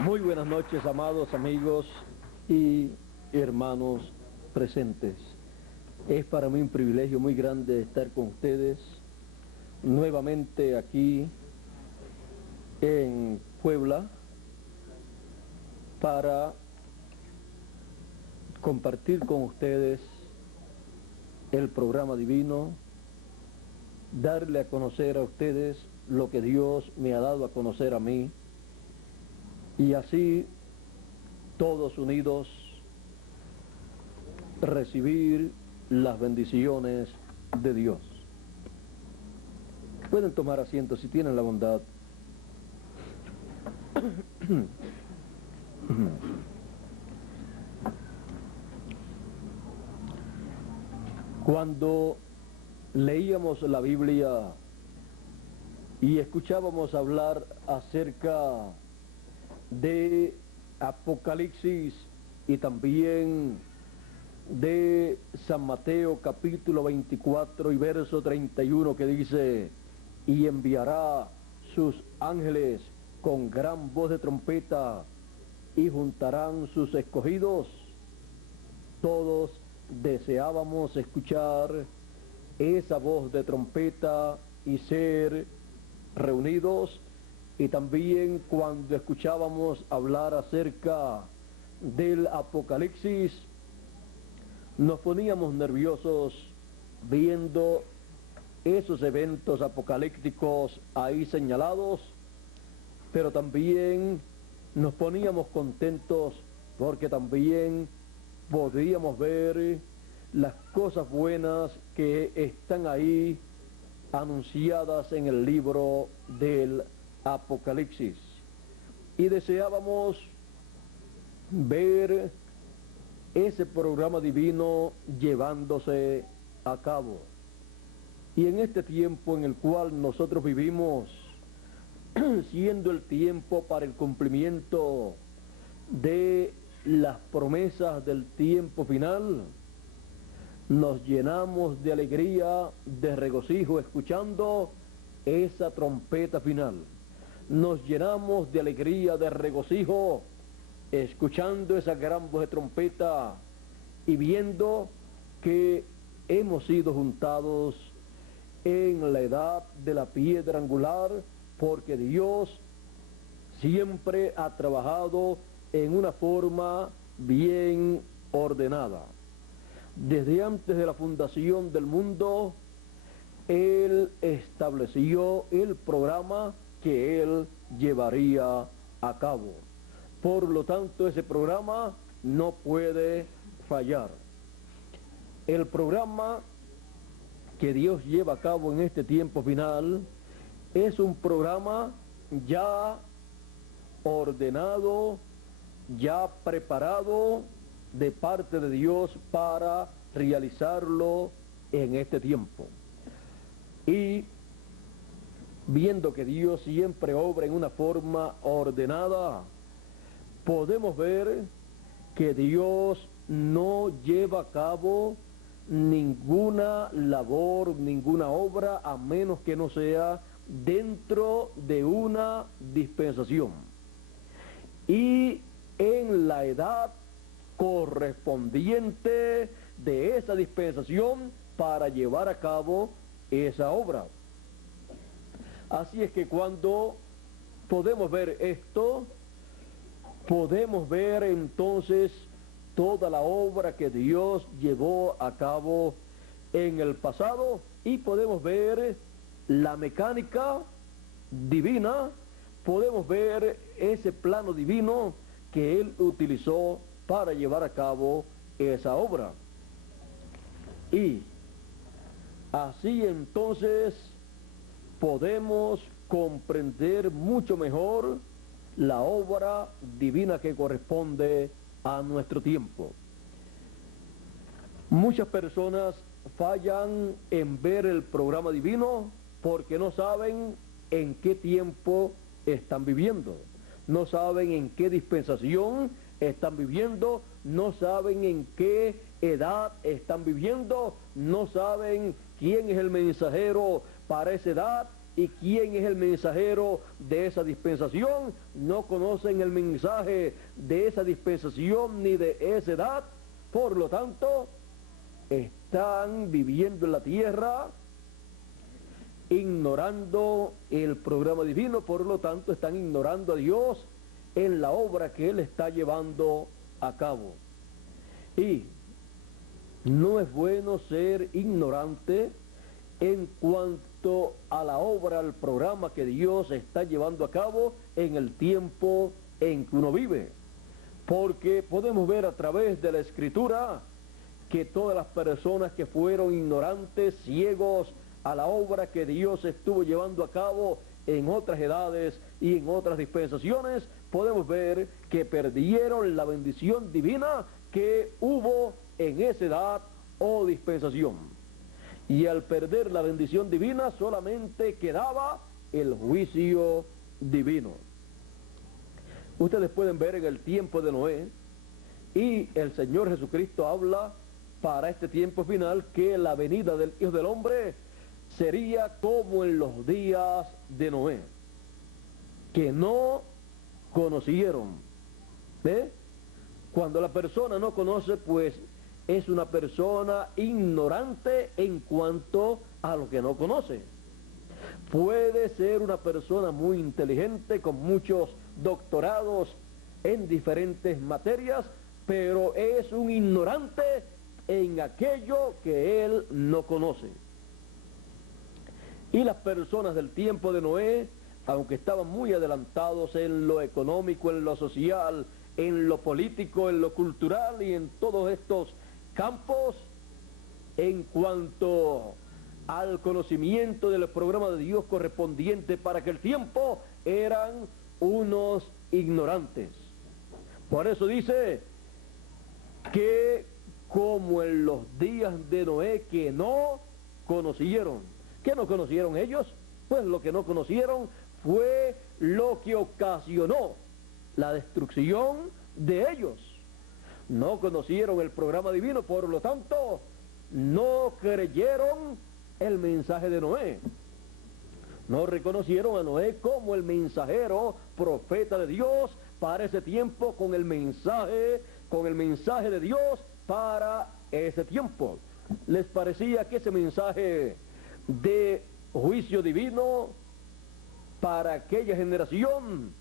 Muy buenas noches, amados amigos y hermanos presentes. Es para mí un privilegio muy grande estar con ustedes nuevamente aquí en Puebla para compartir con ustedes el programa divino, darle a conocer a ustedes lo que Dios me ha dado a conocer a mí, y así todos unidos recibir las bendiciones de Dios. Pueden tomar asiento si tienen la bondad. Cuando leíamos la Biblia y escuchábamos hablar acerca de Apocalipsis y también de San Mateo capítulo 24 y verso 31, que dice: y enviará sus ángeles con gran voz de trompeta y juntarán sus escogidos. Todos deseábamos escuchar esa voz de trompeta y ser reunidos. Y también cuando escuchábamos hablar acerca del Apocalipsis, nos poníamos nerviosos viendo esos eventos apocalípticos ahí señalados, pero también nos poníamos contentos porque también podíamos ver las cosas buenas que están ahí anunciadas en el libro del Apocalipsis, y deseábamos ver ese programa divino llevándose a cabo. Y en este tiempo en el cual nosotros vivimos, siendo el tiempo para el cumplimiento de las promesas del tiempo final, nos llenamos de alegría, de regocijo, escuchando esa trompeta final. Nos llenamos de alegría, de regocijo, escuchando esa gran voz de trompeta y viendo que hemos sido juntados en la edad de la piedra angular, porque Dios siempre ha trabajado en una forma bien ordenada. Desde antes de la fundación del mundo, Él estableció el programa que Él llevaría a cabo. Por lo tanto, ese programa no puede fallar. El programa que Dios lleva a cabo en este tiempo final es un programa ya ordenado, ya preparado de parte de Dios para realizarlo en este tiempo. Y viendo que Dios siempre obra en una forma ordenada, podemos ver que Dios no lleva a cabo ninguna labor, ninguna obra, a menos que no sea dentro de una dispensación y en la edad correspondiente de esa dispensación para llevar a cabo esa obra. Así es que cuando podemos ver esto, podemos ver entonces toda la obra que Dios llevó a cabo en el pasado, y podemos ver la mecánica divina, podemos ver ese plano divino que Él utilizó para llevar a cabo esa obra. Y así entonces podemos comprender mucho mejor la obra divina que corresponde a nuestro tiempo. Muchas personas fallan en ver el programa divino porque no saben en qué tiempo están viviendo, no saben en qué dispensación están viviendo, no saben en qué edad están viviendo, no saben quién es el mensajero para esa edad ¿Y quién es el mensajero de esa dispensación? No conocen el mensaje de esa dispensación ni de esa edad. Por lo tanto, están viviendo en la tierra ignorando el programa divino, por lo tanto están ignorando a Dios en la obra que Él está llevando a cabo. Y no es bueno ser ignorante en cuanto a la obra, al programa que Dios está llevando a cabo en el tiempo en que uno vive. Porque podemos ver a través de la Escritura que todas las personas que fueron ignorantes, ciegos a la obra que Dios estuvo llevando a cabo en otras edades y en otras dispensaciones, podemos ver que perdieron la bendición divina que hubo en esa edad o dispensación. Y al perder la bendición divina solamente quedaba el juicio divino. Ustedes pueden ver en el tiempo de Noé, y el Señor Jesucristo habla para este tiempo final que la venida del Hijo del Hombre sería como en los días de Noé, que no conocieron. ¿Ve? Cuando la persona no conoce, pues es una persona ignorante en cuanto a lo que no conoce. Puede ser una persona muy inteligente, con muchos doctorados en diferentes materias, pero es un ignorante en aquello que él no conoce. Y las personas del tiempo de Noé, aunque estaban muy adelantados en lo económico, en lo social, en lo político, en lo cultural y en todos estos campos, en cuanto al conocimiento del programa de Dios correspondiente para aquel tiempo, eran unos ignorantes. Por eso dice que como en los días de Noé, que no conocieron. ¿Qué no conocieron ellos? Pues lo que no conocieron fue lo que ocasionó la destrucción de ellos. No conocieron el programa divino, por lo tanto, no creyeron el mensaje de Noé. No reconocieron a Noé como el mensajero, profeta de Dios para ese tiempo, con el mensaje de Dios para ese tiempo. Les parecía que ese mensaje de juicio divino para aquella generación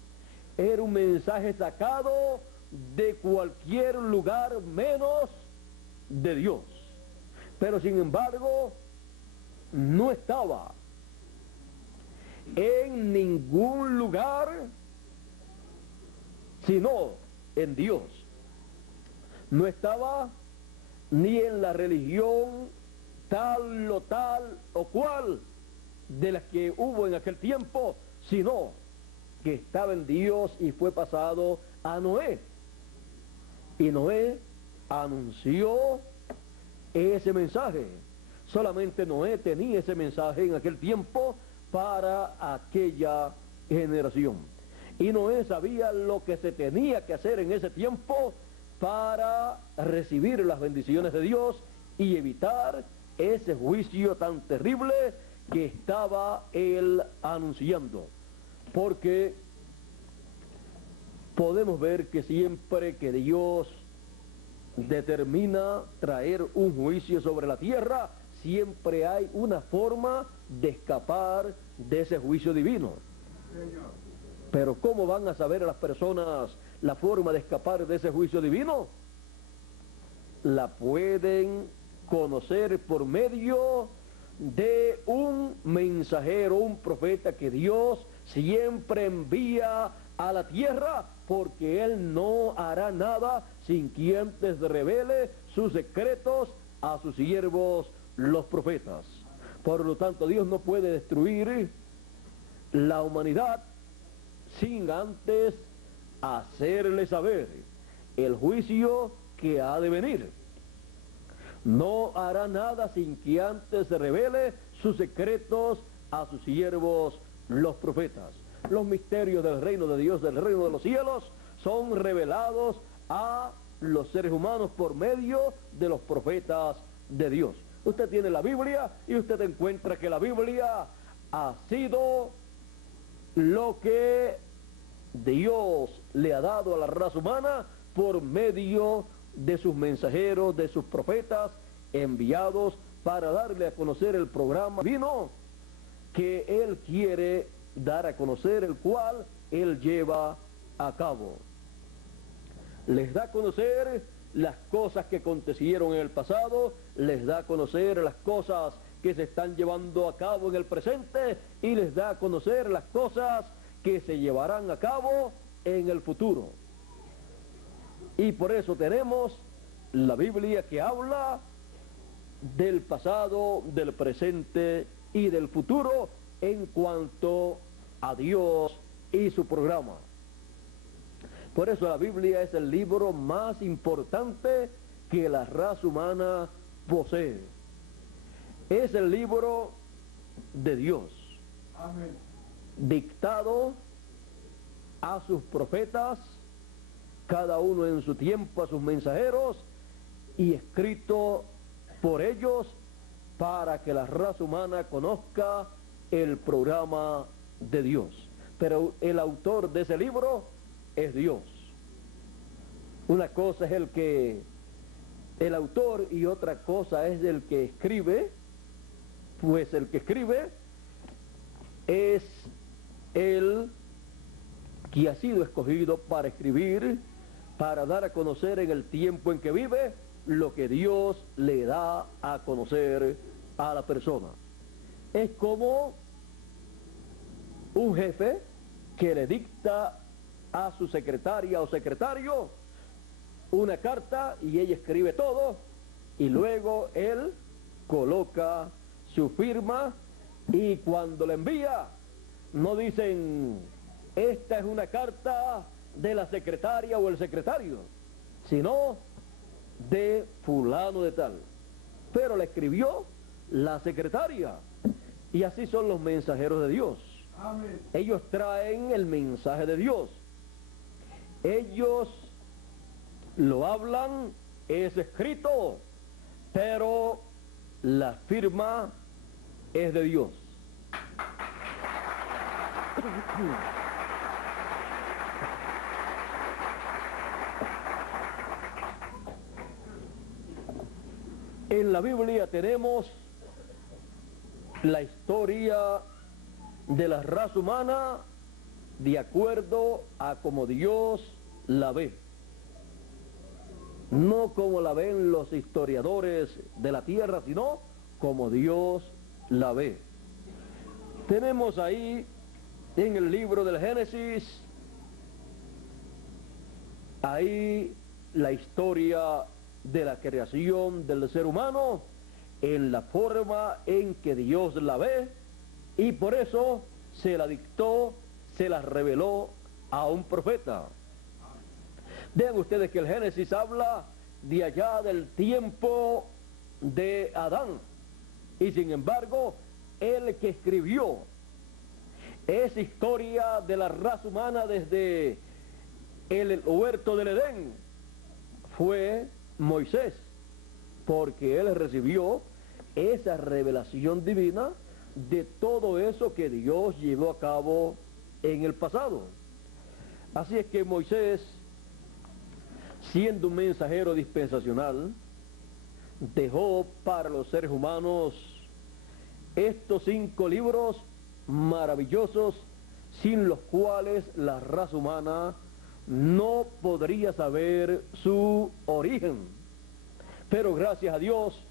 era un mensaje sacado de cualquier lugar menos de Dios. Pero sin embargo, no estaba en ningún lugar sino en Dios. No estaba ni en la religión tal o cual de las que hubo en aquel tiempo, sino que estaba en Dios y fue pasado a Noé. Y Noé anunció ese mensaje. Solamente Noé tenía ese mensaje en aquel tiempo para aquella generación. Y Noé sabía lo que se tenía que hacer en ese tiempo para recibir las bendiciones de Dios y evitar ese juicio tan terrible que estaba él anunciando. Porque podemos ver que siempre que Dios determina traer un juicio sobre la tierra, siempre hay una forma de escapar de ese juicio divino. Pero ¿cómo van a saber las personas la forma de escapar de ese juicio divino? La pueden conocer por medio de un mensajero, un profeta que Dios siempre envía a la tierra, porque Él no hará nada sin que antes revele sus secretos a sus siervos, los profetas. Por lo tanto, Dios no puede destruir la humanidad sin antes hacerle saber el juicio que ha de venir. No hará nada sin que antes se revele sus secretos a sus siervos, los profetas. Los misterios del reino de Dios, del reino de los cielos, son revelados a los seres humanos por medio de los profetas de Dios. Usted tiene la Biblia y usted encuentra que la Biblia ha sido lo que Dios le ha dado a la raza humana por medio de sus mensajeros, de sus profetas enviados para darle a conocer el programa divino que Él quiere dar a conocer, el cual Él lleva a cabo. Les da a conocer las cosas que acontecieron en el pasado, les da a conocer las cosas que se están llevando a cabo en el presente y les da a conocer las cosas que se llevarán a cabo en el futuro. Y por eso tenemos la Biblia que habla del pasado, del presente y del futuro en cuanto a Dios y su programa. Por eso la Biblia es el libro más importante que la raza humana posee. Es el libro de Dios. Amén. Dictado a sus profetas, cada uno en su tiempo, a sus mensajeros, y escrito por ellos para que la raza humana conozca el programa de Dios. Pero el autor de ese libro es Dios. Una cosa es el autor y otra cosa es el que escribe, pues el que escribe es el que ha sido escogido para escribir, para dar a conocer en el tiempo en que vive lo que Dios le da a conocer a la persona. Es como un jefe que le dicta a su secretaria o secretario una carta y ella escribe todo y luego él coloca su firma y cuando la envía no dicen esta es una carta de la secretaria o el secretario, sino de fulano de tal, pero la escribió la secretaria. Y así son los mensajeros de Dios. Amén. Ellos traen el mensaje de Dios, ellos lo hablan, es escrito, pero la firma es de Dios. En la Biblia tenemos la historia de la raza humana de acuerdo a como Dios la ve. No como la ven los historiadores de la tierra, sino como Dios la ve. Tenemos ahí en el libro del Génesis, ahí la historia de la creación del ser humano en la forma en que Dios la ve, y por eso se la dictó, se la reveló a un profeta. Vean ustedes que el Génesis habla de allá del tiempo de Adán, y sin embargo el que escribió esa historia de la raza humana desde el huerto del Edén fue Moisés, porque él recibió esa revelación divina de todo eso que Dios llevó a cabo en el pasado. Así es que Moisés, siendo un mensajero dispensacional, dejó para los seres humanos estos 5 libros maravillosos sin los cuales la raza humana no podría saber su origen. Pero gracias a Dios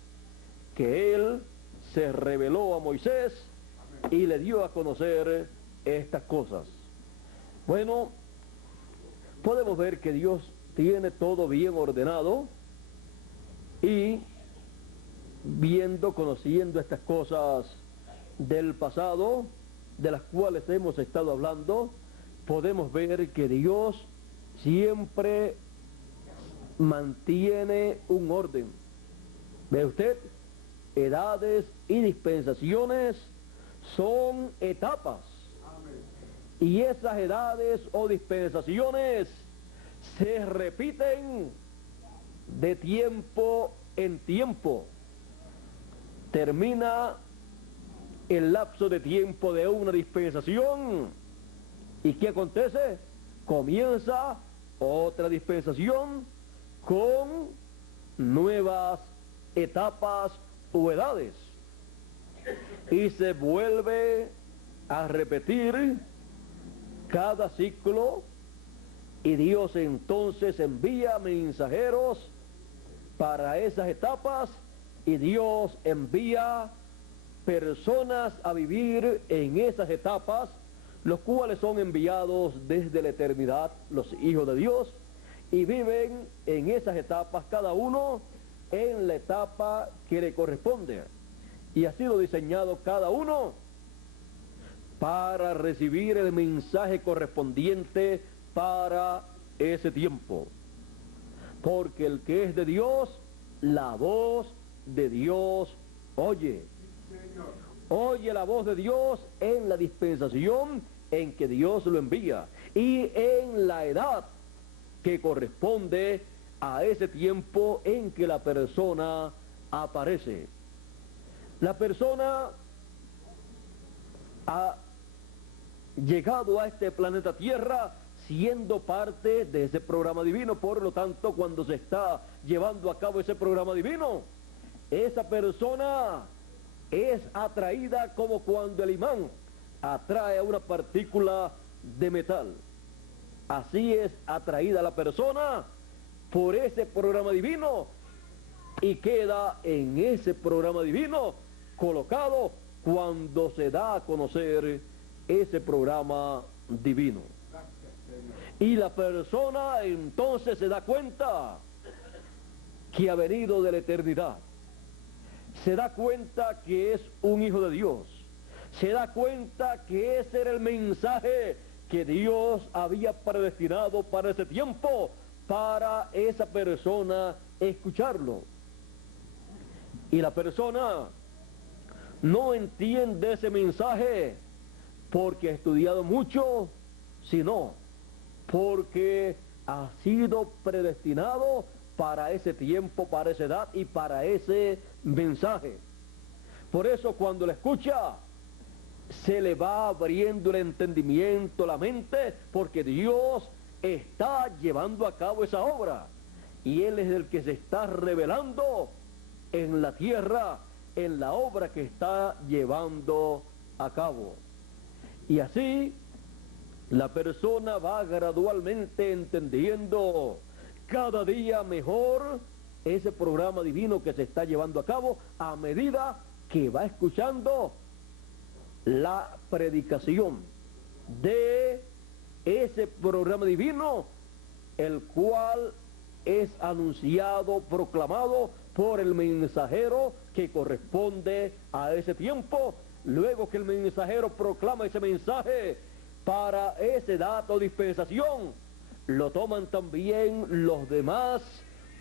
que Él se reveló a Moisés y le dio a conocer estas cosas. Bueno, podemos ver que Dios tiene todo bien ordenado y viendo, conociendo estas cosas del pasado, de las cuales hemos estado hablando, podemos ver que Dios siempre mantiene un orden. ¿Ve usted? Edades y dispensaciones son etapas. Amén. Y esas edades o dispensaciones se repiten de tiempo en tiempo. Termina el lapso de tiempo de una dispensación. ¿Y qué acontece? Comienza otra dispensación con nuevas etapas o edades. Y se vuelve a repetir cada ciclo, y Dios entonces envía mensajeros para esas etapas, y Dios envía personas a vivir en esas etapas, los cuales son enviados desde la eternidad, los hijos de Dios, y viven en esas etapas, cada uno en la etapa que le corresponde. Y ha sido diseñado cada uno para recibir el mensaje correspondiente para ese tiempo. Porque el que es de Dios, la voz de Dios oye. Oye la voz de Dios en la dispensación en que Dios lo envía y en la edad que corresponde a ese tiempo en que la persona aparece. La persona ha llegado a este planeta Tierra siendo parte de ese programa divino. Por lo tanto, cuando se está llevando a cabo ese programa divino, esa persona es atraída como cuando el imán atrae a una partícula de metal. Así es atraída la persona por ese programa divino y queda en ese programa divino colocado cuando se da a conocer ese programa divino. Y la persona entonces se da cuenta que ha venido de la eternidad. Se da cuenta que es un hijo de Dios. Se da cuenta que ese era el mensaje que Dios había predestinado para ese tiempo, para esa persona escucharlo. Y la persona no entiende ese mensaje porque ha estudiado mucho, sino porque ha sido predestinado para ese tiempo, para esa edad y para ese mensaje. Por eso cuando la escucha, se le va abriendo el entendimiento, la mente, porque Dios está llevando a cabo esa obra. Y Él es el que se está revelando en la tierra, en la obra que está llevando a cabo. Y así, la persona va gradualmente entendiendo cada día mejor ese programa divino que se está llevando a cabo a medida que va escuchando la predicación de ese programa divino, el cual es anunciado, proclamado por el mensajero que corresponde a ese tiempo. Luego que el mensajero proclama ese mensaje para ese dato o dispensación, lo toman también los demás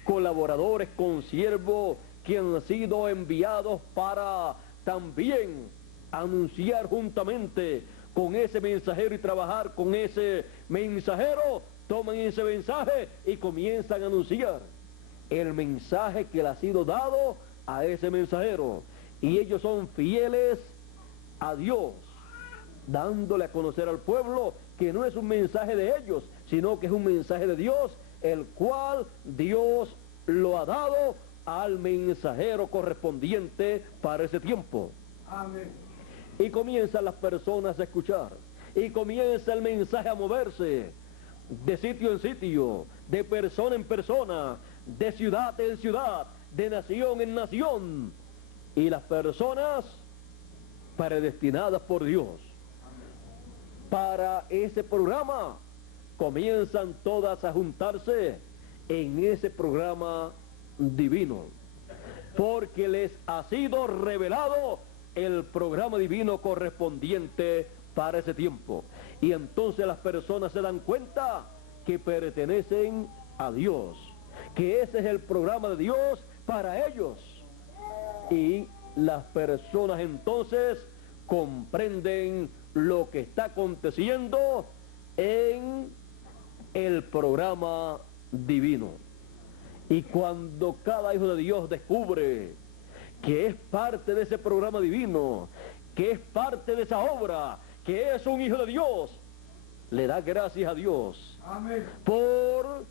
colaboradores, consiervos que han sido enviados para también anunciar juntamente con ese mensajero y trabajar con ese mensajero. Toman ese mensaje y comienzan a anunciar el mensaje que le ha sido dado a ese mensajero. Y ellos son fieles a Dios, dándole a conocer al pueblo que no es un mensaje de ellos, sino que es un mensaje de Dios, el cual Dios lo ha dado al mensajero correspondiente para ese tiempo. Amén. Y comienzan las personas a escuchar, y comienza el mensaje a moverse de sitio en sitio, de persona en persona, de ciudad en ciudad, de nación en nación. Y las personas predestinadas por Dios para ese programa comienzan todas a juntarse en ese programa divino, porque les ha sido revelado el programa divino correspondiente para ese tiempo. Y entonces las personas se dan cuenta que pertenecen a Dios, que ese es el programa de Dios para ellos. Y las personas entonces comprenden lo que está aconteciendo en el programa divino. Y cuando cada hijo de Dios descubre que es parte de ese programa divino que es parte de esa obra, que es un hijo de Dios, le da gracias a Dios. Amén. Por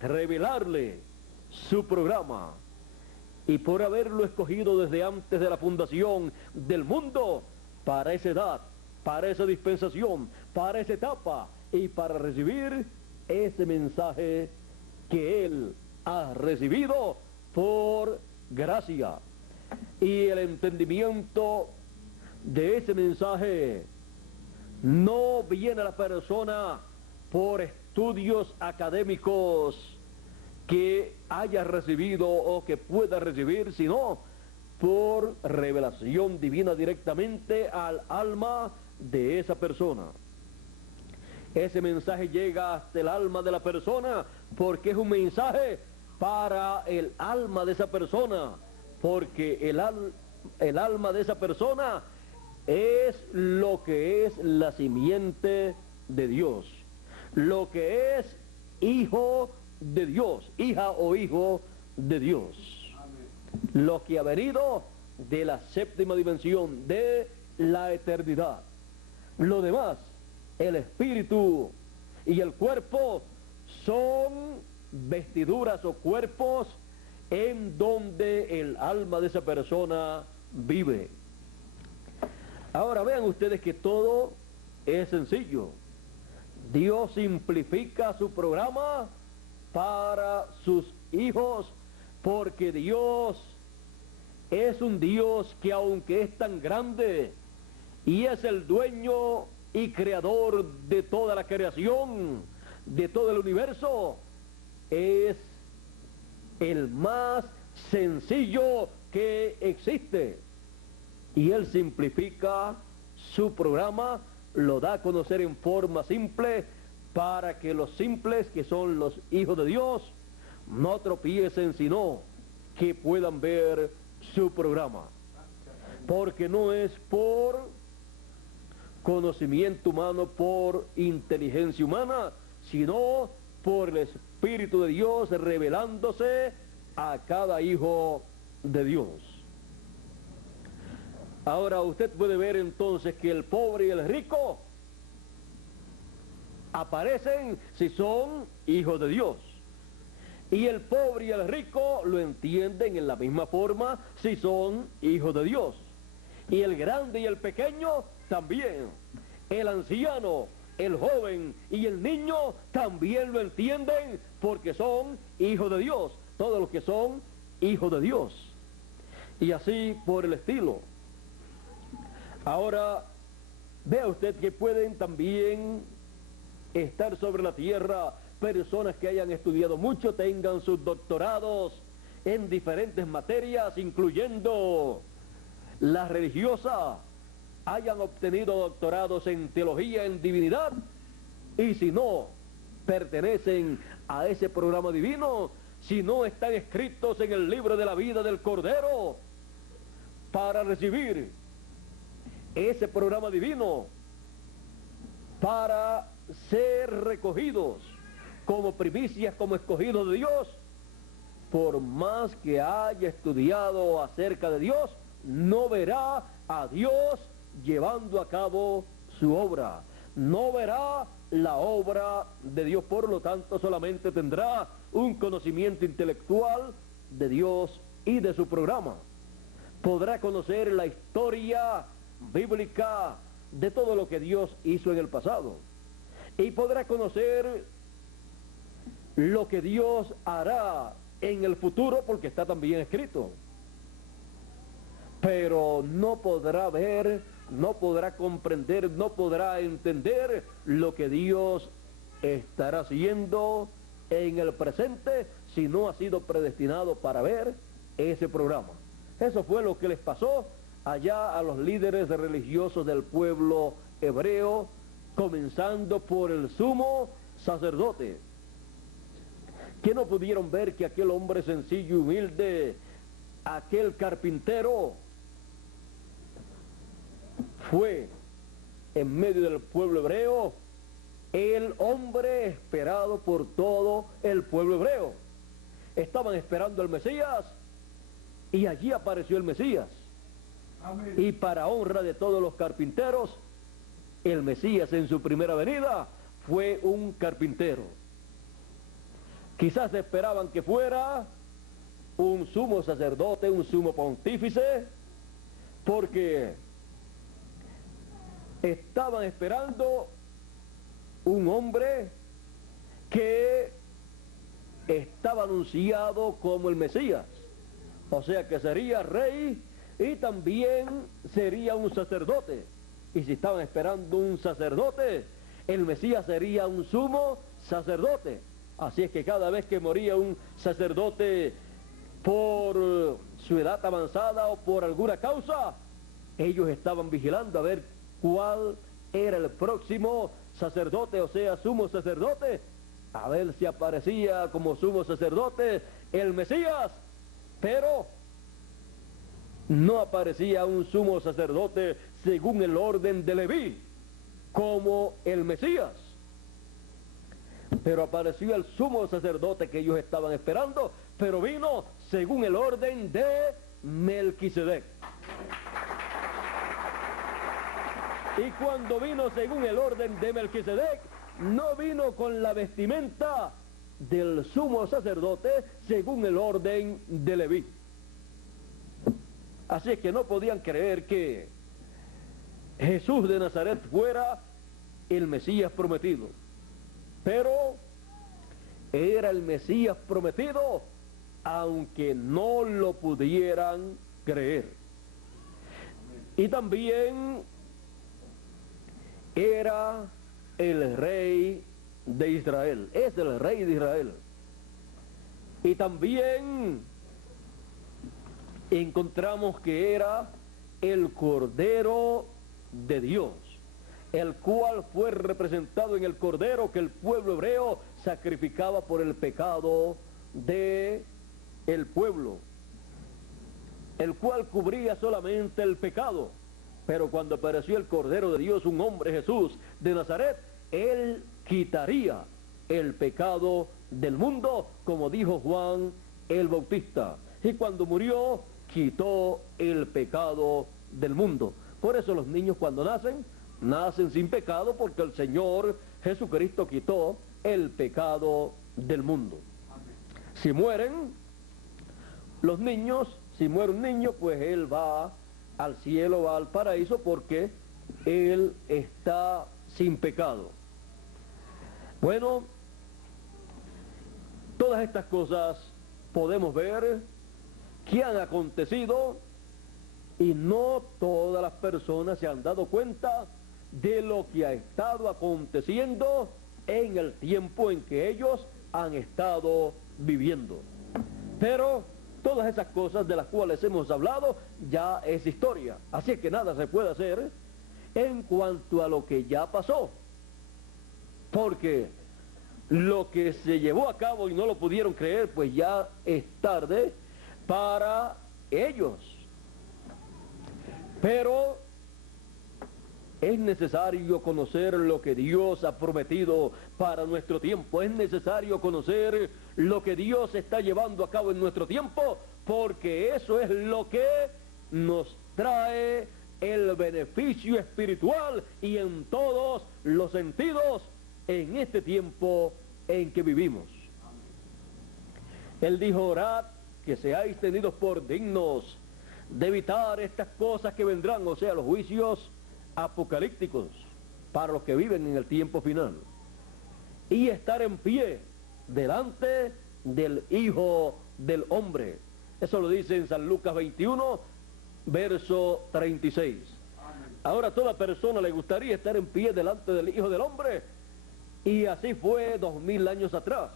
revelarle su programa y por haberlo escogido desde antes de la fundación del mundo para esa edad, para esa dispensación, para esa etapa y para recibir ese mensaje que él ha recibido por gracia. Y el entendimiento de ese mensaje no viene a la persona por estudios académicos que haya recibido o que pueda recibir, sino por revelación divina directamente al alma de esa persona. Ese mensaje llega hasta el alma de la persona porque es un mensaje para el alma de esa persona, porque el alma de esa persona es lo que es la simiente de Dios, lo que es hijo de Dios, hija o hijo de Dios. Amén. Lo que ha venido de la séptima dimensión, de la eternidad. Lo demás, el espíritu y el cuerpo, son vestiduras o cuerpos en donde el alma de esa persona vive. Ahora vean ustedes que todo es sencillo. Dios simplifica su programa para sus hijos, porque Dios es un Dios que, aunque es tan grande y es el dueño y creador de toda la creación, de todo el universo, es el más sencillo que existe. Y Él simplifica su programa, lo da a conocer en forma simple, para que los simples, que son los hijos de Dios, no tropiecen, sino que puedan ver su programa. Porque no es por conocimiento humano, por inteligencia humana, sino por el Espíritu de Dios revelándose a cada hijo de Dios. Ahora usted puede ver entonces que el pobre y el rico aparecen si son hijos de Dios. Y el pobre y el rico lo entienden en la misma forma si son hijos de Dios. Y el grande y el pequeño también. El anciano, el joven y el niño también lo entienden porque son hijos de Dios. Todos los que son hijos de Dios. Y así por el estilo. Ahora, vea usted que pueden también estar sobre la tierra personas que hayan estudiado mucho, tengan sus doctorados en diferentes materias, incluyendo la religiosa, hayan obtenido doctorados en teología, en divinidad, y si no pertenecen a ese programa divino, si no están escritos en el libro de la vida del Cordero, para recibir ese programa divino, para ser recogidos como primicias, como escogidos de Dios, por más que haya estudiado acerca de Dios, no verá a Dios llevando a cabo su obra, no verá la obra de Dios, por lo tanto solamente tendrá un conocimiento intelectual de Dios y de su programa. Podrá conocer la historia bíblica de todo lo que Dios hizo en el pasado, y podrá conocer lo que Dios hará en el futuro, porque está también escrito. Pero no podrá ver, no podrá comprender, no podrá entender lo que Dios estará haciendo en el presente si no ha sido predestinado para ver ese programa. Eso fue lo que les pasó allá a los líderes religiosos del pueblo hebreo, comenzando por el sumo sacerdote, que no pudieron ver que aquel hombre sencillo y humilde, aquel carpintero, fue en medio del pueblo hebreo el hombre esperado por todo el pueblo hebreo. Estaban esperando al Mesías y allí apareció el Mesías. Amén. Y para honra de todos los carpinteros, el Mesías en su primera venida fue un carpintero. Quizás esperaban que fuera un sumo sacerdote, un sumo pontífice, porque estaban esperando un hombre que estaba anunciado como el Mesías, o sea que sería rey y también sería un sacerdote. Y si estaban esperando un sacerdote, el Mesías sería un sumo sacerdote. Así es que cada vez que moría un sacerdote por su edad avanzada o por alguna causa, ellos estaban vigilando a ver cuál era el próximo sacerdote, o sea, sumo sacerdote, a ver si aparecía como sumo sacerdote el Mesías, pero no aparecía un sumo sacerdote según el orden de Leví, como el Mesías. Pero apareció el sumo sacerdote que ellos estaban esperando, pero vino según el orden de Melquisedec. Y cuando vino según el orden de Melquisedec, no vino con la vestimenta del sumo sacerdote según el orden de Leví. Así es que no podían creer que Jesús de Nazaret fuera el Mesías prometido. Pero era el Mesías prometido, aunque no lo pudieran creer. Y también era el rey de Israel, es el rey de Israel. Y también encontramos que era el Cordero de Dios, el cual fue representado en el Cordero que el pueblo hebreo sacrificaba por el pecado de el pueblo, el cual cubría solamente el pecado. Pero cuando apareció el Cordero de Dios, un hombre, Jesús de Nazaret, él quitaría el pecado del mundo, como dijo Juan el Bautista. Y cuando murió, quitó el pecado del mundo. Por eso los niños cuando nacen sin pecado, porque el Señor Jesucristo quitó el pecado del mundo. Si mueren los niños, si muere un niño, pues él va al cielo, va al paraíso, porque él está sin pecado. Bueno, todas estas cosas podemos ver que han acontecido y no todas las personas se han dado cuenta de lo que ha estado aconteciendo en el tiempo en que ellos han estado viviendo. Pero todas esas cosas de las cuales hemos hablado ya es historia, así que nada se puede hacer en cuanto a lo que ya pasó, porque lo que se llevó a cabo y no lo pudieron creer, pues ya es tarde para ellos. Pero es necesario conocer lo que Dios ha prometido para nuestro tiempo. Es necesario conocer lo que Dios está llevando a cabo en nuestro tiempo, porque eso es lo que nos trae el beneficio espiritual y en todos los sentidos en este tiempo en que vivimos. Él dijo: orad que seáis tenidos por dignos de evitar estas cosas que vendrán, o sea, los juicios apocalípticos para los que viven en el tiempo final, y estar en pie delante del Hijo del Hombre. Eso lo dice en San Lucas 21, verso 36. Ahora a toda persona le gustaría estar en pie delante del Hijo del Hombre, y así fue 2000 años atrás.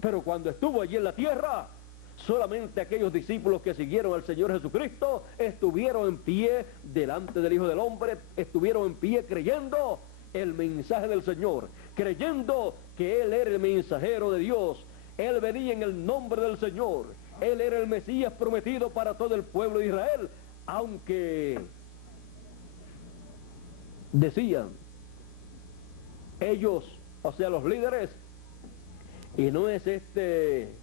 Pero cuando estuvo allí en la tierra, solamente aquellos discípulos que siguieron al Señor Jesucristo estuvieron en pie delante del Hijo del Hombre, estuvieron en pie creyendo el mensaje del Señor, creyendo que Él era el mensajero de Dios, Él venía en el nombre del Señor, Él era el Mesías prometido para todo el pueblo de Israel, aunque decían ellos, o sea los líderes, y no es este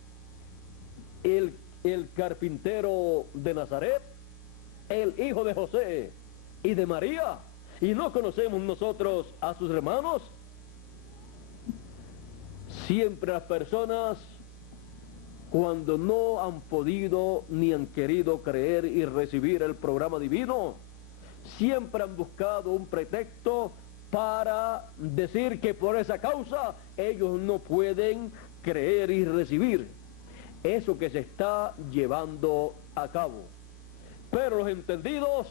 el carpintero de Nazaret, el hijo de José y de María, y no conocemos nosotros a sus hermanos. Siempre las personas, cuando no han podido ni han querido creer y recibir el programa divino, siempre han buscado un pretexto para decir que por esa causa ellos no pueden creer y recibir eso que se está llevando a cabo. Pero los entendidos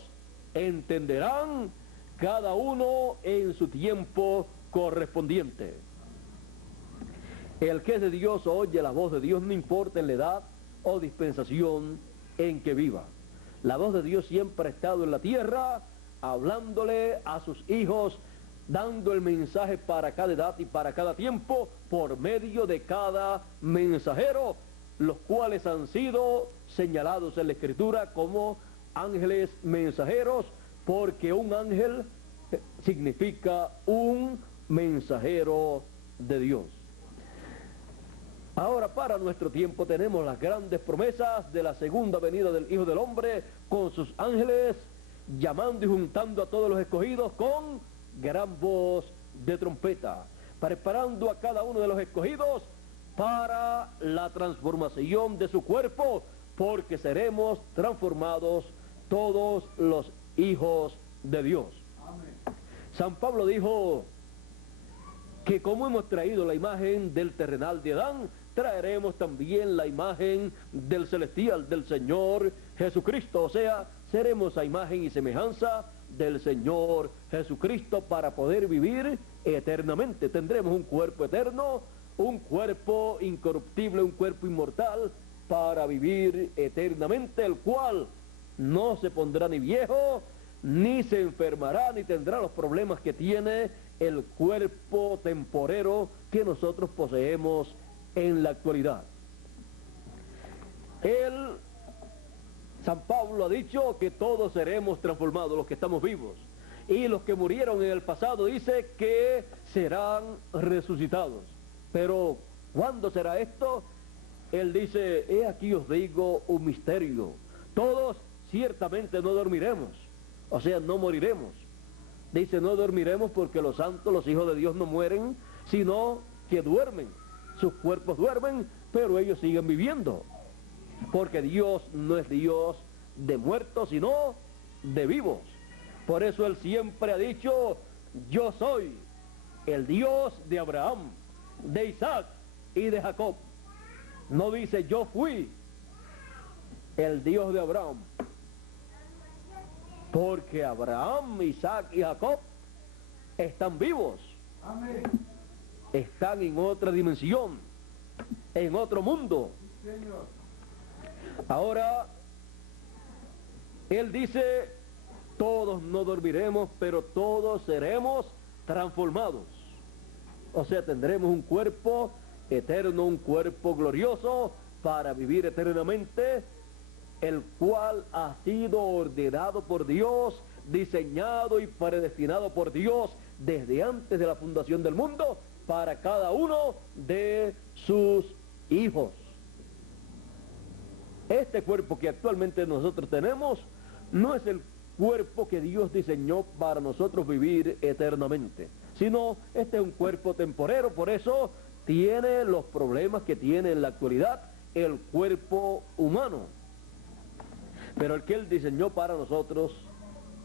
entenderán cada uno en su tiempo correspondiente. El que es de Dios oye la voz de Dios, no importa en la edad o dispensación en que viva. La voz de Dios siempre ha estado en la tierra, hablándole a sus hijos, dando el mensaje para cada edad y para cada tiempo, por medio de cada mensajero, los cuales han sido señalados en la Escritura como ángeles mensajeros, porque un ángel significa un mensajero de Dios. Ahora, para nuestro tiempo tenemos las grandes promesas de la segunda venida del Hijo del Hombre con sus ángeles, llamando y juntando a todos los escogidos con gran voz de trompeta, preparando a cada uno de los escogidos para la transformación de su cuerpo, porque seremos transformados todos los hijos de Dios. Amén. San Pablo dijo que como hemos traído la imagen del terrenal de Adán, traeremos también la imagen del celestial, del Señor Jesucristo. O sea, seremos a imagen y semejanza del Señor Jesucristo para poder vivir eternamente. Tendremos un cuerpo eterno, un cuerpo incorruptible, un cuerpo inmortal para vivir eternamente, el cual no se pondrá ni viejo, ni se enfermará, ni tendrá los problemas que tiene el cuerpo temporero que nosotros poseemos en la actualidad. San Pablo ha dicho que todos seremos transformados, los que estamos vivos, y los que murieron en el pasado dice que serán resucitados. Pero ¿cuándo será esto? Él dice, he aquí os digo un misterio, todos ciertamente no dormiremos, o sea, no moriremos. Dice, no dormiremos porque los santos, los hijos de Dios no mueren, sino que duermen. Sus cuerpos duermen, pero ellos siguen viviendo. Porque Dios no es Dios de muertos, sino de vivos. Por eso Él siempre ha dicho, yo soy el Dios de Abraham, de Isaac y de Jacob. No dice, yo fui el Dios de Abraham. Porque Abraham, Isaac y Jacob están vivos. Amén. Están en otra dimensión, en otro mundo. Sí, Señor. Ahora, Él dice, todos no dormiremos, pero todos seremos transformados. O sea, tendremos un cuerpo eterno, un cuerpo glorioso para vivir eternamente, el cual ha sido ordenado por Dios, diseñado y predestinado por Dios desde antes de la fundación del mundo para cada uno de sus hijos. Este cuerpo que actualmente nosotros tenemos no es el cuerpo que Dios diseñó para nosotros vivir eternamente, sino este es un cuerpo temporero. Por eso tiene los problemas que tiene en la actualidad el cuerpo humano. Pero el que Él diseñó para nosotros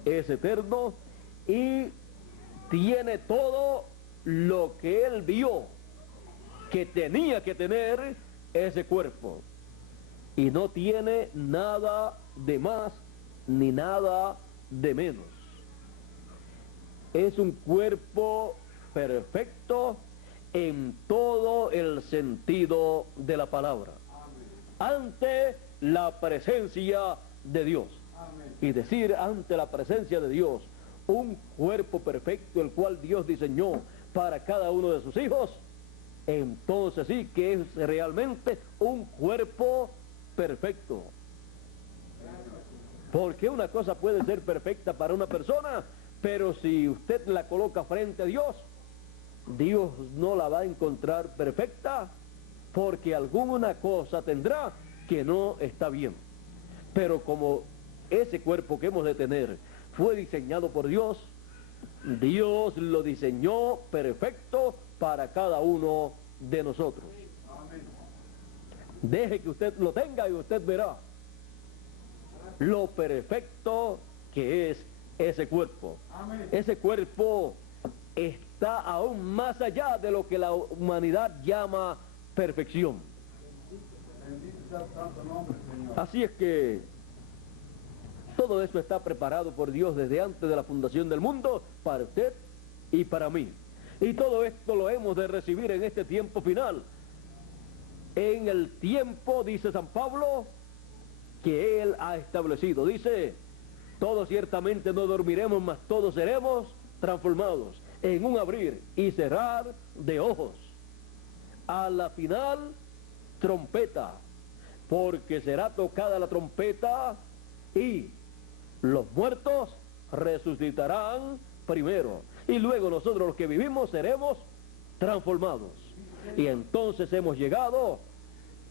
es eterno y tiene todo lo que Él vio que tenía que tener ese cuerpo. Y no tiene nada de más ni nada de menos. Es un cuerpo perfecto en todo el sentido de la palabra. Amén. Ante la presencia de Dios. Amén. Y decir ante la presencia de Dios, un cuerpo perfecto el cual Dios diseñó para cada uno de sus hijos, entonces sí que es realmente un cuerpo perfecto. Porque una cosa puede ser perfecta para una persona, pero si usted la coloca frente a Dios, Dios no la va a encontrar perfecta, porque alguna cosa tendrá que no está bien. Pero como ese cuerpo que hemos de tener fue diseñado por Dios. Dios lo diseñó perfecto para cada uno de nosotros. Deje que usted lo tenga y usted verá lo perfecto que es ese cuerpo. Ese cuerpo está aún más allá de lo que la humanidad llama perfección. Así es que todo eso está preparado por Dios desde antes de la fundación del mundo para usted y para mí. Y todo esto lo hemos de recibir en este tiempo final. En el tiempo, dice San Pablo, que Él ha establecido. Dice, todos ciertamente no dormiremos, mas todos seremos transformados en un abrir y cerrar de ojos. A la final, trompeta, porque será tocada la trompeta y los muertos resucitarán primero. Y luego nosotros los que vivimos seremos transformados. Y entonces hemos llegado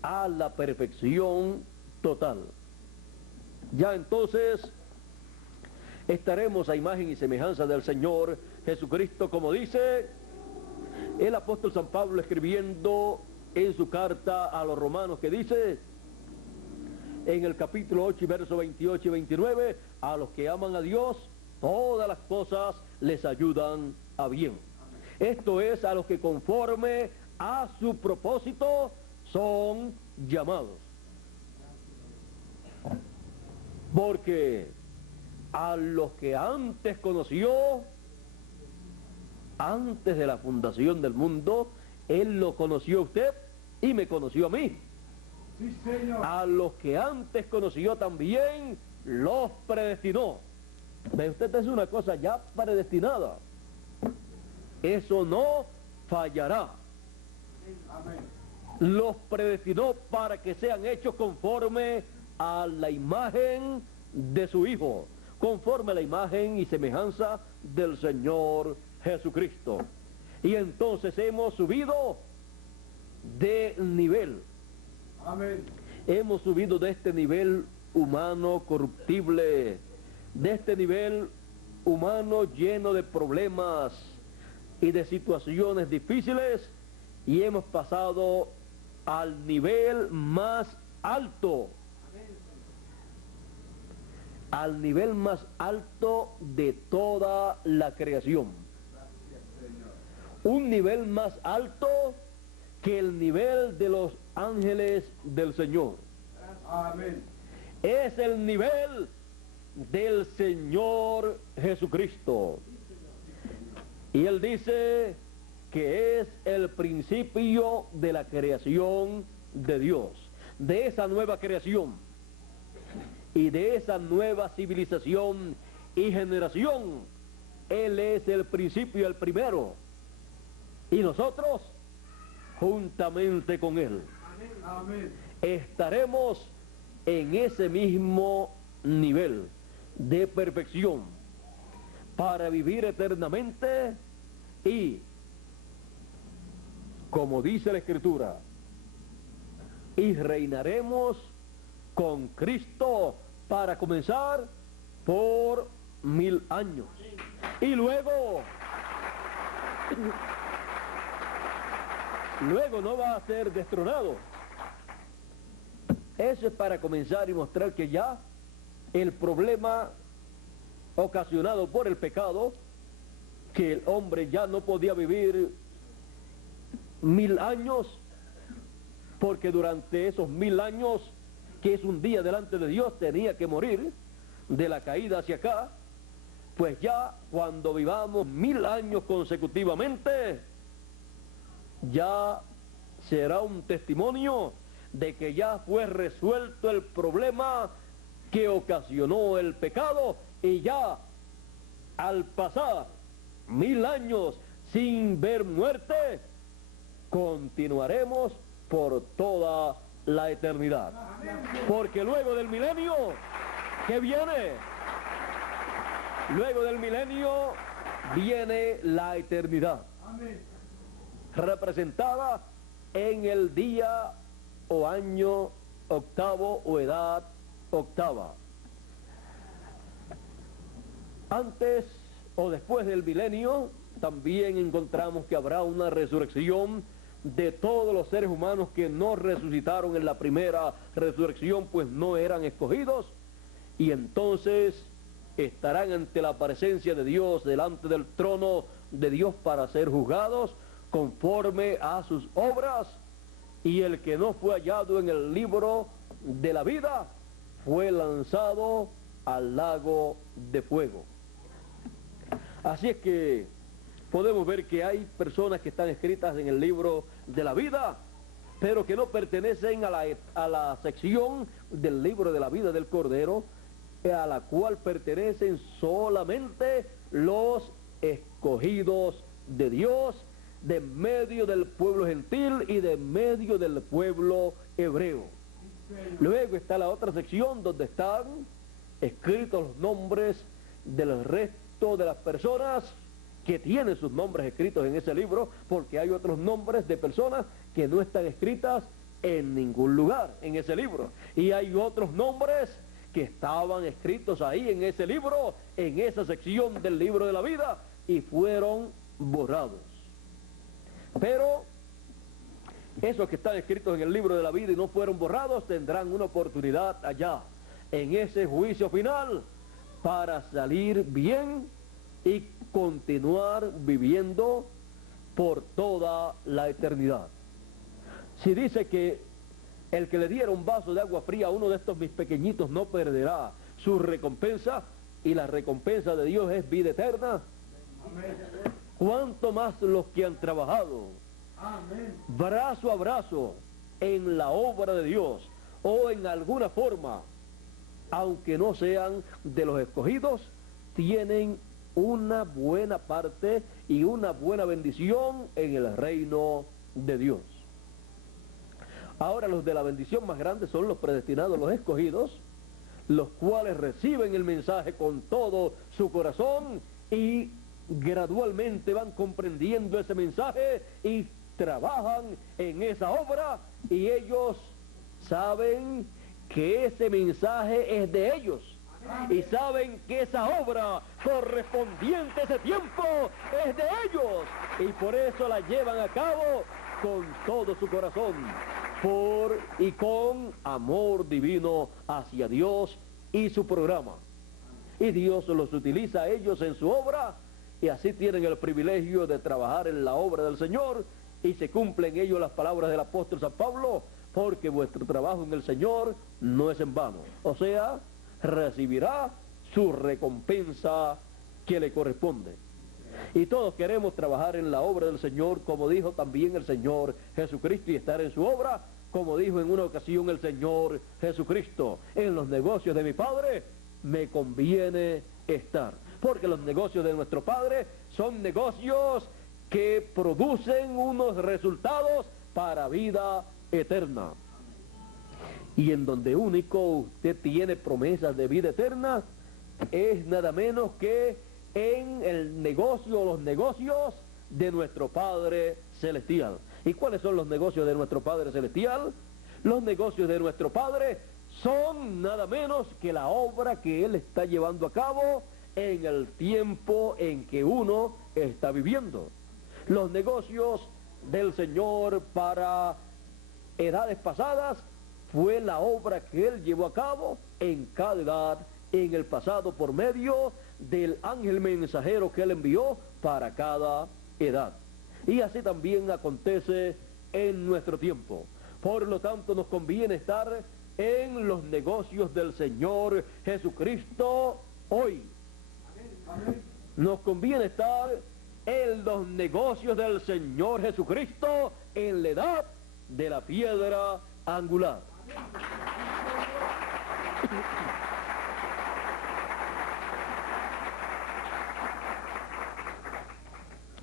a la perfección total. Ya entonces estaremos a imagen y semejanza del Señor Jesucristo, como dice el apóstol San Pablo escribiendo en su carta a los romanos, que dice en el capítulo 8 y versos 28 y 29, a los que aman a Dios, todas las cosas les ayudan a bien. Esto es, a los que conforme a su propósito son llamados. Porque a los que antes conoció, antes de la fundación del mundo, Él lo conoció a usted y me conoció a mí. Sí, Señor. A los que antes conoció también, los predestinó. ¿Ve usted? Es una cosa ya predestinada. Eso no fallará. Amén. Los predestinó para que sean hechos conforme a la imagen de su Hijo, conforme a la imagen y semejanza del Señor Jesucristo. Y entonces hemos subido de nivel. Amén. Hemos subido de este nivel humano corruptible, de este nivel humano lleno de problemas y de situaciones difíciles, y hemos pasado al nivel más alto, al nivel más alto de toda la creación. Un nivel más alto que el nivel de los ángeles del Señor. Amén. Es el nivel del Señor Jesucristo. Y Él dice que es el principio de la creación de Dios, de esa nueva creación y de esa nueva civilización y generación. Él es el principio, el primero, y nosotros juntamente con Él Amén. estaremos en ese mismo nivel de perfección para vivir eternamente y, como dice la Escritura, y reinaremos con Cristo para comenzar por 1000 años. Y luego no va a ser destronado. Eso es para comenzar y mostrar que ya el problema ocasionado por el pecado, que el hombre ya no podía vivir 1000 años, porque durante esos 1000 años, que es un día delante de Dios, tenía que morir de la caída hacia acá. Pues ya cuando vivamos 1000 años consecutivamente, ya será un testimonio de que ya fue resuelto el problema que ocasionó el pecado, y ya al pasar 1000 años sin ver muerte, continuaremos por toda la eternidad. Porque luego del milenio, ¿qué viene? Luego del milenio viene la eternidad, representada en el día o año octavo o edad octava. Antes o después del milenio, también encontramos que habrá una resurrección de todos los seres humanos que no resucitaron en la primera resurrección, pues no eran escogidos, y entonces estarán ante la presencia de Dios, delante del trono de Dios, para ser juzgados conforme a sus obras, y el que no fue hallado en el libro de la vida fue lanzado al lago de fuego. Así es que podemos ver que hay personas que están escritas en el libro de la vida, pero que no pertenecen a la sección del libro de la vida del Cordero, a la cual pertenecen solamente los escogidos de Dios, de medio del pueblo gentil y de medio del pueblo hebreo. Luego está la otra sección donde están escritos los nombres del resto de las personas que tienen sus nombres escritos en ese libro, porque hay otros nombres de personas que no están escritas en ningún lugar en ese libro. Y hay otros nombres que estaban escritos ahí en ese libro, en esa sección del libro de la vida, y fueron borrados. Pero esos que están escritos en el libro de la vida y no fueron borrados tendrán una oportunidad allá, en ese juicio final, para salir bien y continuar viviendo por toda la eternidad. Si dice que el que le diera un vaso de agua fría a uno de estos mis pequeñitos no perderá su recompensa, y la recompensa de Dios es vida eterna, ¿cuánto más los que han trabajado brazo a brazo en la obra de Dios o en alguna forma, aunque no sean de los escogidos, tienen una buena parte y una buena bendición en el reino de Dios? Ahora, los de la bendición más grande son los predestinados, los escogidos, los cuales reciben el mensaje con todo su corazón y gradualmente van comprendiendo ese mensaje y trabajan en esa obra, y ellos saben que ese mensaje es de ellos y saben que esa obra correspondiente a ese tiempo es de ellos, y por eso la llevan a cabo con todo su corazón, por y con amor divino hacia Dios y su programa. Y Dios los utiliza a ellos en su obra, y así tienen el privilegio de trabajar en la obra del Señor, y se cumplen ellos las palabras del apóstol San Pablo: porque vuestro trabajo en el Señor no es en vano. O sea, recibirá su recompensa que le corresponde. Y todos queremos trabajar en la obra del Señor, como dijo también el Señor Jesucristo, y estar en su obra, como dijo en una ocasión el Señor Jesucristo: en los negocios de mi Padre me conviene estar. Porque los negocios de nuestro Padre son negocios que producen unos resultados para vida eterna. Y en donde único usted tiene promesas de vida eterna es nada menos que en el negocio, los negocios de nuestro Padre Celestial. ¿Y cuáles son los negocios de nuestro Padre Celestial? Los negocios de nuestro Padre son nada menos que la obra que Él está llevando a cabo en el tiempo en que uno está viviendo. Los negocios del Señor para edades pasadas fue la obra que Él llevó a cabo en cada edad en el pasado, por medio del ángel mensajero que Él envió para cada edad. Y así también acontece en nuestro tiempo. Por lo tanto, nos conviene estar en los negocios del Señor Jesucristo hoy. Nos conviene estar en los negocios del Señor Jesucristo en la edad de la piedra angular.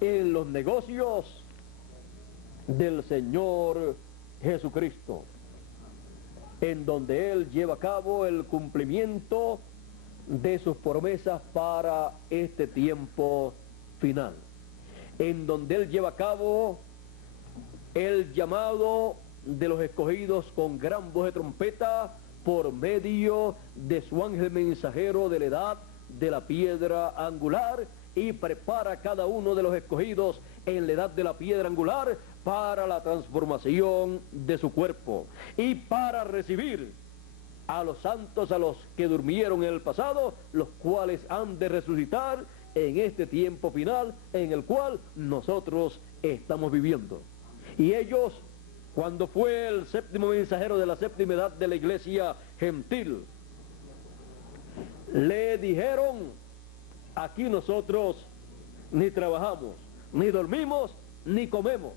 En los negocios del Señor Jesucristo, en donde Él lleva a cabo el cumplimiento de sus promesas para este tiempo final, en donde Él lleva a cabo el llamado de los escogidos con gran voz de trompeta por medio de su ángel mensajero de la edad de la piedra angular y prepara a cada uno de los escogidos en la edad de la piedra angular para la transformación de su cuerpo y para recibir a los santos, a los que durmieron en el pasado, los cuales han de resucitar en este tiempo final en el cual nosotros estamos viviendo. Y ellos, cuando fue el séptimo mensajero de la séptima edad de la iglesia gentil, le dijeron: aquí nosotros ni trabajamos, ni dormimos, ni comemos,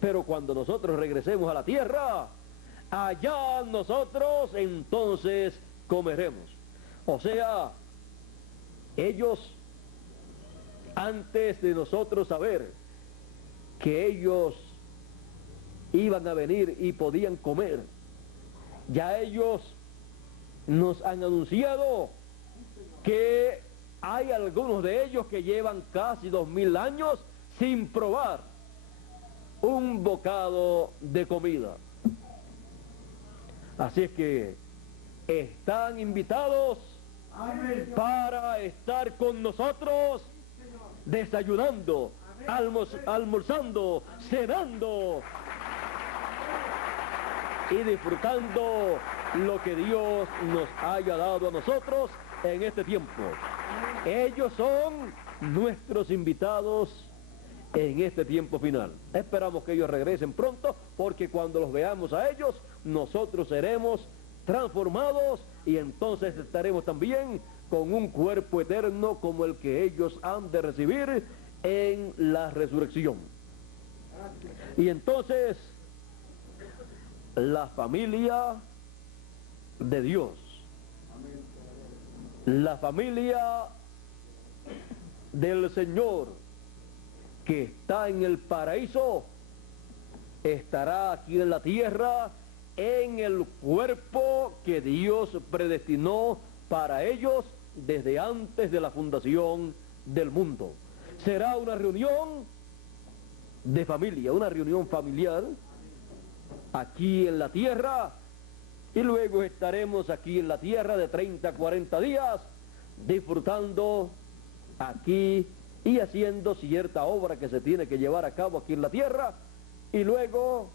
pero cuando nosotros regresemos a la tierra, allá nosotros entonces comeremos. O sea, ellos, antes de nosotros saber que ellos iban a venir y podían comer, ya ellos nos han anunciado que hay algunos de ellos que llevan casi 2000 años sin probar un bocado de comida. Así es que están invitados para estar con nosotros desayunando, almorzando, cenando y disfrutando lo que Dios nos haya dado a nosotros en este tiempo. Ellos son nuestros invitados en este tiempo final. Esperamos que ellos regresen pronto, porque cuando los veamos a ellos, nosotros seremos transformados y entonces estaremos también con un cuerpo eterno como el que ellos han de recibir en la resurrección. Y entonces la familia de Dios, la familia del Señor que está en el paraíso, estará aquí en la tierra en el cuerpo que Dios predestinó para ellos desde antes de la fundación del mundo. Será una reunión de familia, una reunión familiar aquí en la tierra, y luego estaremos aquí en la tierra de 30 a 40 días disfrutando aquí y haciendo cierta obra que se tiene que llevar a cabo aquí en la tierra, y luego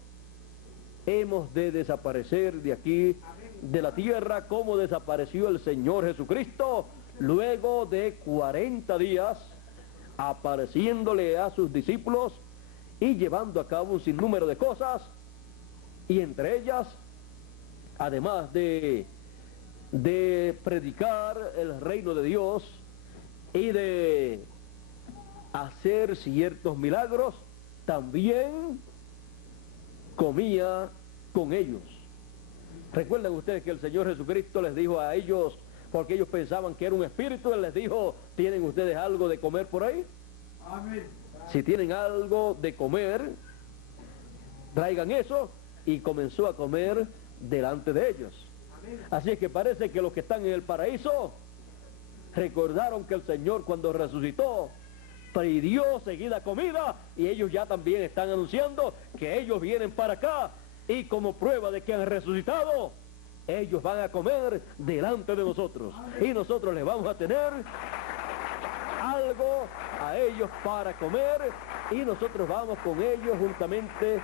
hemos de desaparecer de aquí, de la tierra, como desapareció el Señor Jesucristo, luego de 40 días, apareciéndole a sus discípulos y llevando a cabo un sinnúmero de cosas, y entre ellas, además de predicar el reino de Dios y de hacer ciertos milagros, también comía con ellos. ¿Recuerdan ustedes que el Señor Jesucristo les dijo a ellos, porque ellos pensaban que era un espíritu, Él les dijo: ¿tienen ustedes algo de comer por ahí? Amén. Si tienen algo de comer, traigan eso, y comenzó a comer delante de ellos. Así es que parece que los que están en el paraíso recordaron que el Señor, cuando resucitó, pidió seguida comida, y ellos ya también están anunciando que ellos vienen para acá, y como prueba de que han resucitado, ellos van a comer delante de nosotros, y nosotros les vamos a tener algo a ellos para comer, y nosotros vamos con ellos juntamente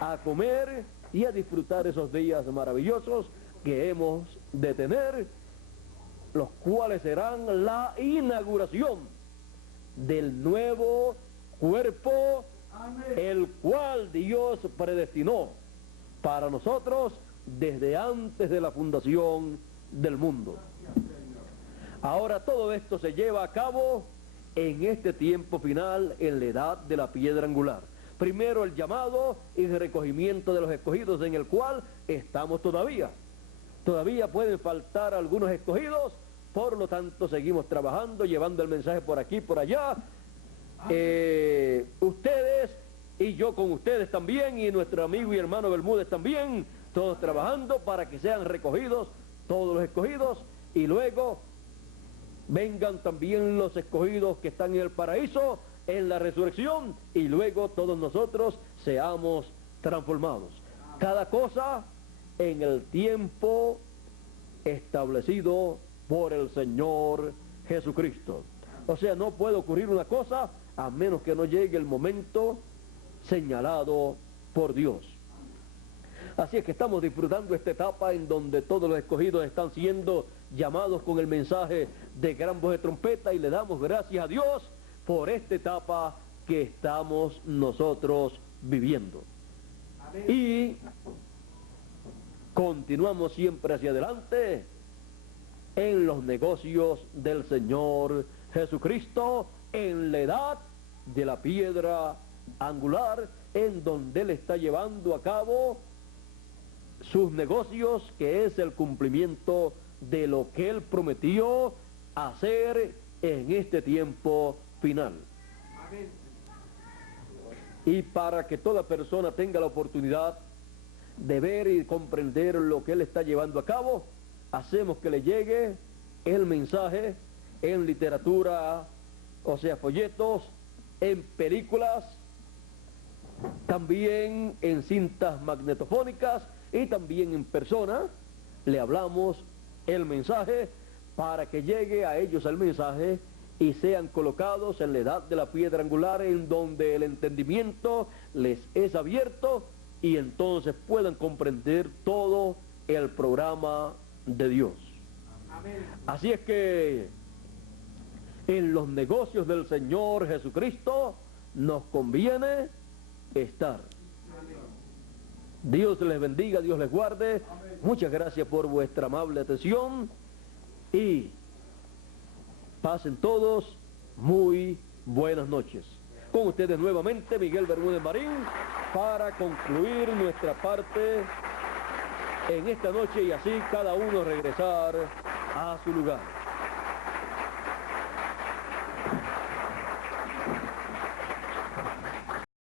a comer y a disfrutar esos días maravillosos que hemos de tener, los cuales serán la inauguración del nuevo cuerpo, el cual Dios predestinó para nosotros desde antes de la fundación del mundo. Ahora todo esto se lleva a cabo en este tiempo final, en la edad de la piedra angular. Primero el llamado y el recogimiento de los escogidos, en el cual estamos todavía. Todavía pueden faltar algunos escogidos, por lo tanto seguimos trabajando, llevando el mensaje por aquí, por allá. Ustedes y yo con ustedes también, y nuestro amigo y hermano Bermúdez también, todos trabajando para que sean recogidos todos los escogidos, y luego vengan también los escogidos que están en el paraíso, en la resurrección, y luego todos nosotros seamos transformados. Cada cosa en el tiempo establecido por el Señor Jesucristo. O sea, no puede ocurrir una cosa a menos que no llegue el momento señalado por Dios. Así es que estamos disfrutando esta etapa en donde todos los escogidos están siendo llamados con el mensaje de gran voz de trompeta, y le damos gracias a Dios por esta etapa que estamos nosotros viviendo. Amén. Y continuamos siempre hacia adelante en los negocios del Señor Jesucristo, en la edad de la piedra angular, en donde Él está llevando a cabo sus negocios, que es el cumplimiento de lo que Él prometió hacer en este tiempo final. Amén. Y para que toda persona tenga la oportunidad de ver y comprender lo que Él está llevando a cabo, hacemos que le llegue el mensaje en literatura, o sea, folletos, en películas, también en cintas magnetofónicas y también en persona. Le hablamos el mensaje para que llegue a ellos el mensaje y sean colocados en la edad de la piedra angular, en donde el entendimiento les es abierto y entonces puedan comprender todo el programa de Dios. Amén. Así es que en los negocios del Señor Jesucristo nos conviene estar. Dios les bendiga, Dios les guarde. Muchas gracias por vuestra amable atención y pasen todos muy buenas noches. Con ustedes nuevamente Miguel Bermúdez Marín para concluir nuestra parte en esta noche y así cada uno regresar a su lugar.